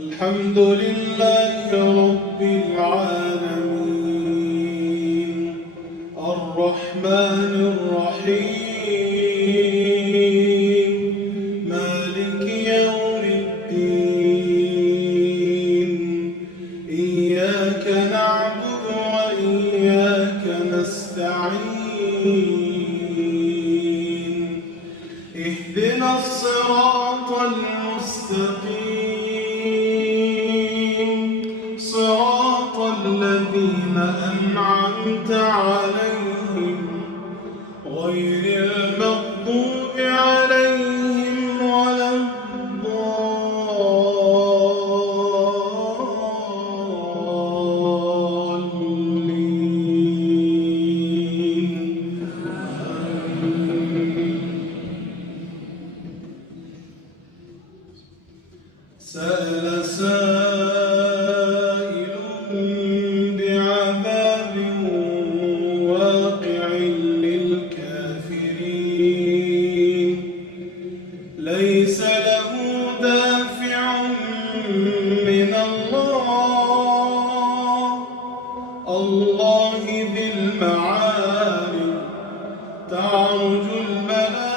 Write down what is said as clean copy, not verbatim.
الحمد لله رب العالمين الرحمن الرحيم مالك يوم الدين إياك نعبد وإياك نستعين اهدنا الصراط المستقيم صراط الذين أنعمت عليهم غير المغضوب عليهم ولا الضالين. سأل سائل بعذاب واقع للكافرين ليس له دافع من الله ذي المعارج تعرج الملائكة